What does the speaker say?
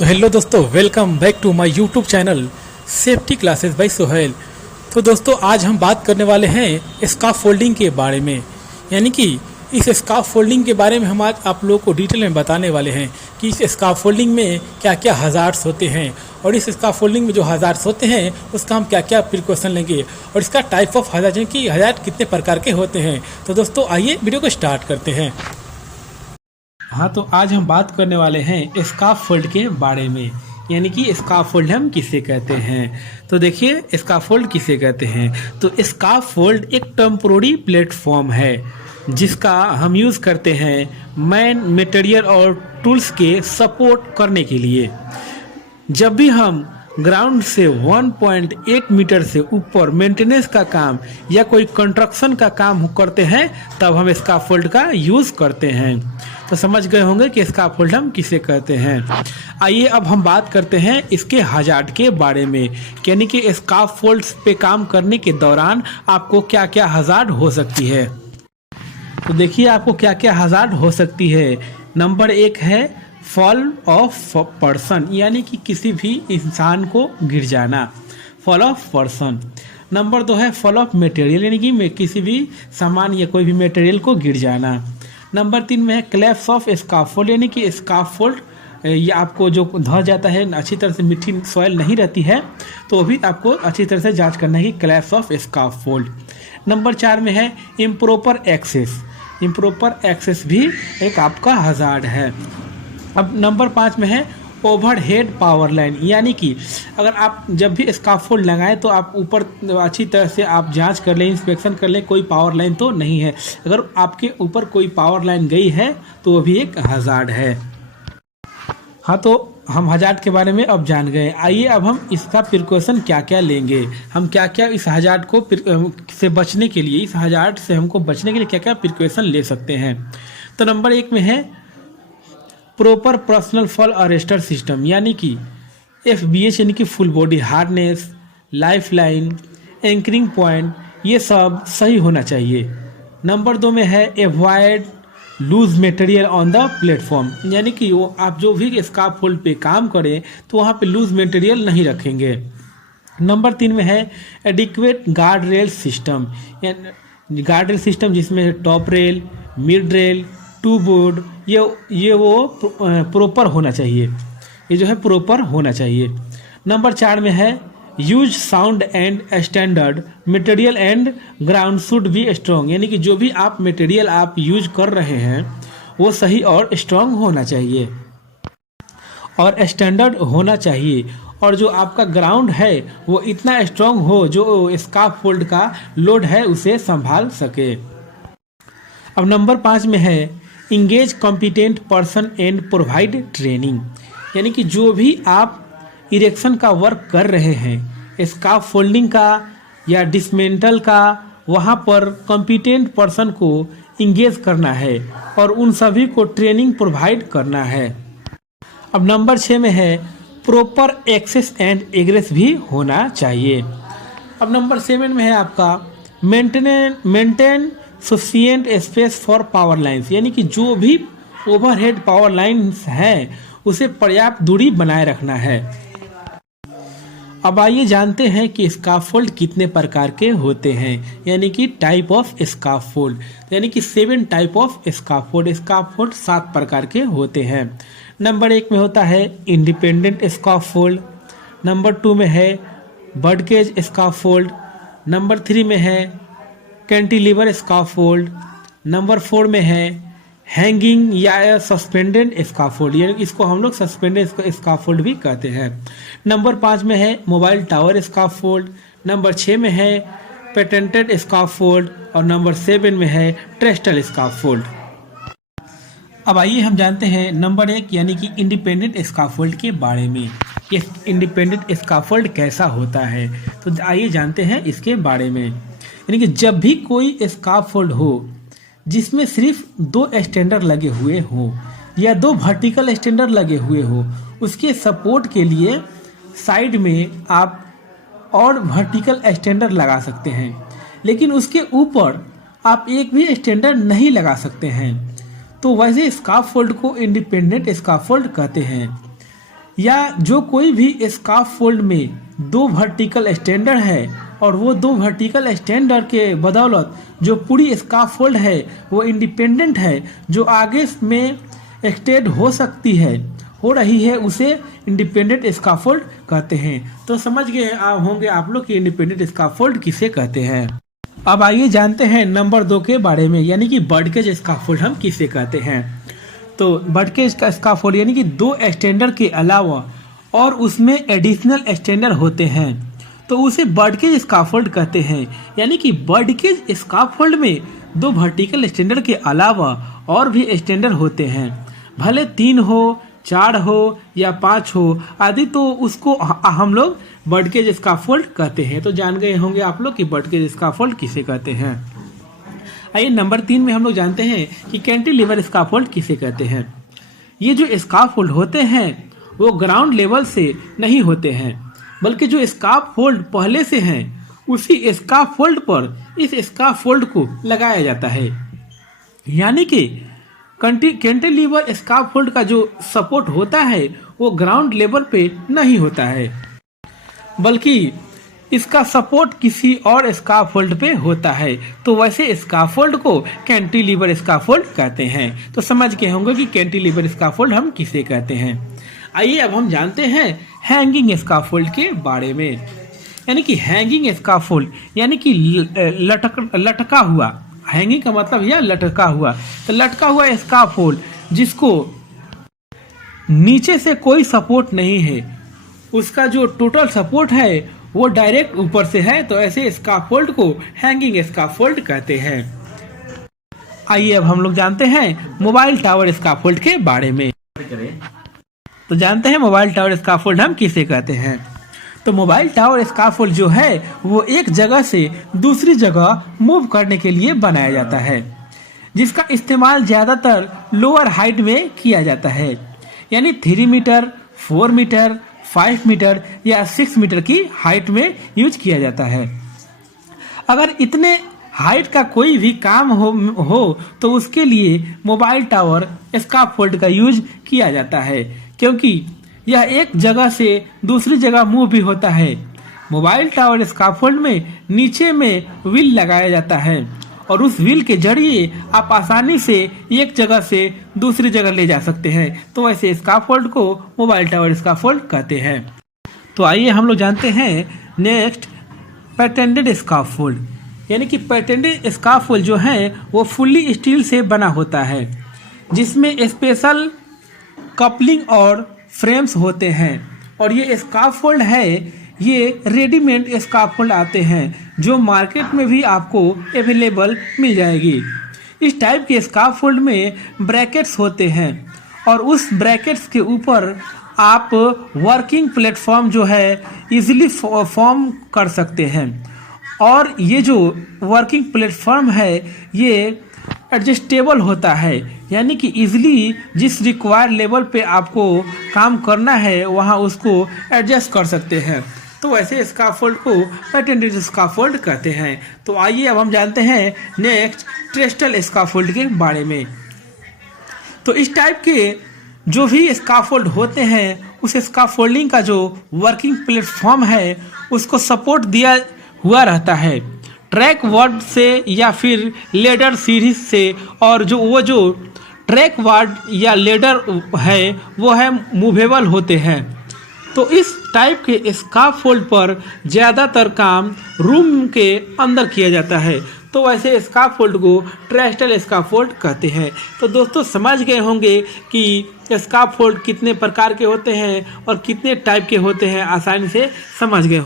तो हेलो दोस्तों, welcome back to my YouTube channel safety classes by Sohail. तो दोस्तों, आज हम बात करने वाले हैं स्कार्फ फोल्डिंग के बारे में। यानी कि इस स्कार्फ फोल्डिंग के बारे में हम आज आप लोगों को डिटेल में बताने वाले हैं कि इस स्कार्फ फोल्डिंग में क्या क्या हज़ार्ड्स होते हैं और इस स्कार्फ फोल्डिंग में जो हज़ार्ड्स होते हैं उसका हम क्या क्या प्रिकॉशन लेंगे और इसका टाइप ऑफ हज़ार्ड यानी कि हज़ार्ड कितने प्रकार के होते हैं। तो दोस्तों, आइए वीडियो को स्टार्ट करते हैं। हाँ, तो आज हम बात करने वाले हैं स्कार्फ फोल्ड के बारे में। यानी कि स्कार्फ फोल्ड हम किसे कहते हैं। तो देखिए, स्कार्फ फोल्ड किसे कहते हैं। तो स्कार्फ फोल्ड एक टेम्पोररी प्लेटफॉर्म है जिसका हम यूज़ करते हैं मैन मटेरियल और टूल्स के सपोर्ट करने के लिए। जब भी हम ग्राउंड से 1.8 मीटर से ऊपर मेंटेनेंस का काम या कोई कंस्ट्रक्शन का काम करते हैं तब हम स्कार्फ फोल्ड का यूज़ करते हैं। तो समझ गए होंगे कि स्कार्फ फोल्ड हम किसे कहते हैं। आइए अब हम बात करते हैं इसके हज़ार्ड के बारे में। यानी कि स्कार्फ फोल्ड पे काम करने के दौरान आपको क्या क्या हज़ार्ड हो सकती है। तो देखिए, आपको क्या क्या हज़ार्ड हो सकती है। नंबर 1 है फॉल ऑफ पर्सन, यानी कि किसी भी इंसान को गिर जाना, फॉल ऑफ पर्सन। नंबर 2 है फॉल ऑफ मटेरियल, यानी कि किसी भी सामान या कोई भी मटेरियल को गिर जाना। नंबर 3 में है क्लैप्स ऑफ स्कार्फ फोल्ड, यानी कि स्कार्फ फोल्ड ये आपको जो ध जाता है, अच्छी तरह से मिट्टी सॉइल नहीं रहती है तो वो भी आपको अच्छी तरह से जांच करना है कि clamps of scaffold. Number 4 में है इम्प्रॉपर एक्सेस, इम्प्रॉपर एक्सेस भी एक आपका हज़ार्ड है। अब नंबर 5 में है ओवरहेड पावर लाइन, यानी कि अगर आप जब भी स्कार्फ फोल्ड लगाएं तो आप ऊपर अच्छी तरह से आप जांच कर लें, इंस्पेक्शन कर लें कोई पावर लाइन तो नहीं है। अगर आपके ऊपर कोई पावर लाइन गई है तो वो भी एक हज़ार्ड है। हाँ, तो हम हज़ार्ड के बारे में अब जान गए। आइए अब हम इसका प्रिकॉशन क्या क्या लेंगे, हम क्या क्या इस हज़ार्ड को से बचने के लिए, इस हज़ार्ड से हमको बचने के लिए क्या क्या प्रिकॉशन ले सकते हैं। तो नंबर 1 में है proper personal fall arrester system, यानी कि FBH, यानी कि full body harness, life line, anchoring point, ये सब सही होना चाहिए। नंबर 2 में है avoid loose material on the platform, यानी कि वो आप जो भी स्कार्फ फोल्ड पे काम करें तो वहाँ पे लूज मटेरियल नहीं रखेंगे। नंबर 3 में है adequate guard rail system, guard rail system जिसमें top rail, mid rail, toe board, ये वो प्रॉपर होना चाहिए, ये जो है प्रॉपर होना चाहिए। नंबर 4 में है use sound and standard material and ground should be strong, यानी कि जो भी आप मटेरियल आप यूज कर रहे हैं वो सही और स्ट्रॉन्ग होना चाहिए और स्टैंडर्ड होना चाहिए, और जो आपका ग्राउंड है वो इतना स्ट्रॉन्ग हो जो स्कार्फ फोल्ड का लोड है उसे संभाल सके। अब नंबर 5 में है engage competent person and provide training, यानी कि जो भी आप इरेक्शन का वर्क कर रहे हैं, स्कार्फ फोल्डिंग का या डिसमेंटल का, वहाँ पर कॉम्पिटेंट पर्सन को इंगेज करना है और उन सभी को ट्रेनिंग प्रोवाइड करना है। अब नंबर 6 में है प्रॉपर एक्सेस एंड एग्रेस भी होना चाहिए। अब नंबर 7 में है आपका maintain sufficient space for power lines, यानी कि जो भी ओवरहेड पावर लाइन्स हैं उसे पर्याप्त दूरी बनाए रखना है। अब आइए जानते हैं कि स्कार्फ फोल्ड कितने प्रकार के होते हैं, यानी कि टाइप ऑफ स्कार्फ फोल्ड, यानी कि 7 type of scarf fold. Scarf fold 7 प्रकार के होते हैं। नंबर 1 में होता है इंडिपेंडेंट स्कार्फ फोल्ड। नंबर 2 में है बर्डकेज स्कार्फ फोल्ड। नंबर 3 में है कैंटिलीवर स्कार्फ फोल्ड। नंबर 4 में है हैंगिंग या सस्पेंडेड स्कार्फ फोल्ड, यानी इसको हम लोग सस्पेंडेड स्कार्फ फोल्ड भी कहते हैं। नंबर 5 में है mobile tower scarf fold. Number 6 में है पेटेंटेड स्कार्फ फोल्ड और नंबर 7 में है ट्रेस्टल स्कार्फ फोल्ड। अब आइए हम जानते हैं नंबर 1 यानी कि इंडिपेंडेंट स्कार्फ फोल्ड के बारे में। ये इंडिपेंडेंट स्कार्फ फोल्ड कैसा होता है, तो आइए जानते हैं इसके बारे में। यानी कि जब भी कोई स्कार्फ फोल्ड हो जिसमें सिर्फ 2 स्टैंडर्ड लगे हुए हों या 2 वर्टिकल स्टैंडर्ड लगे हुए हो, उसके सपोर्ट के लिए साइड में आप और वर्टिकल स्टैंडर्ड लगा सकते हैं, लेकिन उसके ऊपर आप एक भी स्टैंडर्ड नहीं लगा सकते हैं। तो वैसे स्कार्फ फोल्ड को इंडिपेंडेंट स्कार्फ फोल्ड कहते हैं। या जो कोई भी स्काफ फोल्ड में दो वर्टिकल स्टैंडर्ड है और वो दो वर्टिकल स्टैंडर्ड के बदौलत जो पूरी स्काफ फोल्ड है वो इंडिपेंडेंट है, जो आगे में एक्सटेंड हो सकती है, हो रही है, उसे इंडिपेंडेंट स्काफोल्ड कहते हैं। तो समझ गए होंगे आप लोग कि इंडिपेंडेंट स्काफोल्ड किसे कहते हैं। अब आइए जानते हैं नंबर 2 के बारे में, यानी कि बर्डकेज स्काफोल्ड हम किसे कहते हैं। तो बर्डकेज का स्काफोल्ड यानी कि दो एक्सटेंडर के अलावा और उसमें एडिशनल एक्सटेंडर होते हैं तो उसे बर्डकेज स्काफोल्ड कहते हैं। यानी कि बर्डकेज स्काफोल्ड में दो वर्टिकल एक्सटेंडर के अलावा और भी एक्सटेंडर होते हैं, भले 3 हो, 4 हो या 5 हो आदि, तो उसको हम लोग बर्डकेज स्काफोल्ड कहते हैं। तो जान गए होंगे आप लोग कि बर्डकेज स्काफोल्ड किसे कहते हैं। आइए नंबर 3 में हम लोग जानते हैं कि कैंटिलीवर स्काफोल्ड किसे कहते हैं। ये जो स्काफोल्ड होते हैं वो ग्राउंड लेवल से नहीं होते हैं, बल्कि जो स्काफोल्ड पहले से हैं उसी स्काफोल्ड पर इस स्काफोल्ड को लगाया जाता है। यानी कि कैंटिलीवर स्काफोल्ड का जो सपोर्ट होता है वो ग्राउंड लेवल पे नहीं होता है, बल्कि इसका सपोर्ट किसी और स्काफोल्ड पे होता है। तो वैसे स्काफोल्ड को कैंटिलीवर स्काफोल्ड कहते हैं। तो समझ के होंगे कि कैंटिलीवर स्काफोल्ड हम किसे कहते हैं। आइए अब हम जानते हैं हैंगिंग स्काफोल्ड के बारे में। यानी कि हैंगिंग स्काफोल्ड यानी कि लटका हुआ, हैंगिंग का मतलब यह लटका हुआ, तो लटका हुआ स्काफोल्ड जिसको नीचे से कोई सपोर्ट नहीं है, उसका जो टोटल सपोर्ट है वो डायरेक्ट ऊपर से है, तो ऐसे स्काफोल्ड को हैंगिंग स्काफोल्ड कहते हैं। आइए अब हम लोग जानते हैं मोबाइल टावर स्काफोल्ड के बारे में। तो जानते हैं मोबाइल टावर स्काफोल्ड हम किसे कहते हैं। तो मोबाइल टावर स्काफोल्ड जो है वो एक जगह से दूसरी जगह मूव करने के लिए बनाया जाता है, जिसका इस्तेमाल ज़्यादातर लोअर हाइट में किया जाता है, यानी 3 मीटर, 4 मीटर, 5 मीटर या 6 मीटर की हाइट में यूज किया जाता है। अगर इतने हाइट का कोई भी काम हो तो उसके लिए मोबाइल टावर स्काफोल्ड का यूज किया जाता है, क्योंकि यह एक जगह से दूसरी जगह मूव भी होता है। मोबाइल टावर स्काफोल्ड में नीचे में व्हील लगाया जाता है और उस व्हील के जरिए आप आसानी से एक जगह से दूसरी जगह ले जा सकते हैं। तो ऐसे स्काफोल्ड को मोबाइल टावर स्काफोल्ड कहते हैं। तो आइए हम लोग जानते हैं नेक्स्ट पैटेंटेड स्काफोल्ड। यानी कि पैटेंटेड स्काफोल्ड जो है वो फुल्ली स्टील से बना होता है, जिसमें स्पेशल कपलिंग और फ्रेम्स होते हैं। और ये स्काफोल्ड है, ये रेडीमेड स्काफोल्ड आते हैं जो मार्केट में भी आपको अवेलेबल मिल जाएगी। इस टाइप के स्काफोल्ड में ब्रैकेट्स होते हैं और उस ब्रैकेट्स के ऊपर आप वर्किंग प्लेटफॉर्म जो है इजीली फॉर्म कर सकते हैं। और ये जो वर्किंग प्लेटफॉर्म है ये एडजस्टेबल होता है, यानी कि इजीली जिस रिक्वायर्ड लेवल पे आपको काम करना है वहाँ उसको एडजस्ट कर सकते हैं। तो वैसे स्काफोल्ड को पैटेंटेड स्काफोल्ड कहते हैं। तो आइए अब हम जानते हैं नेक्स्ट ट्रेस्टल स्काफोल्ड के बारे में। तो इस टाइप के जो भी स्काफोल्ड होते हैं उस स्काफोल्डिंग का जो वर्किंग प्लेटफॉर्म है उसको सपोर्ट दिया हुआ रहता है ट्रैक वार्ड से या फिर लेडर सीरीज से, और जो ट्रैक वार्ड या लेडर है वो है मूवेबल होते हैं। तो इस टाइप के स्काफोल्ड पर ज़्यादातर काम रूम के अंदर किया जाता है। तो वैसे स्काफोल्ड को ट्रेस्टल स्काफोल्ड कहते हैं। तो दोस्तों समझ गए होंगे कि स्काफोल्ड कितने प्रकार के होते हैं और कितने टाइप के होते हैं, आसानी से समझ गए।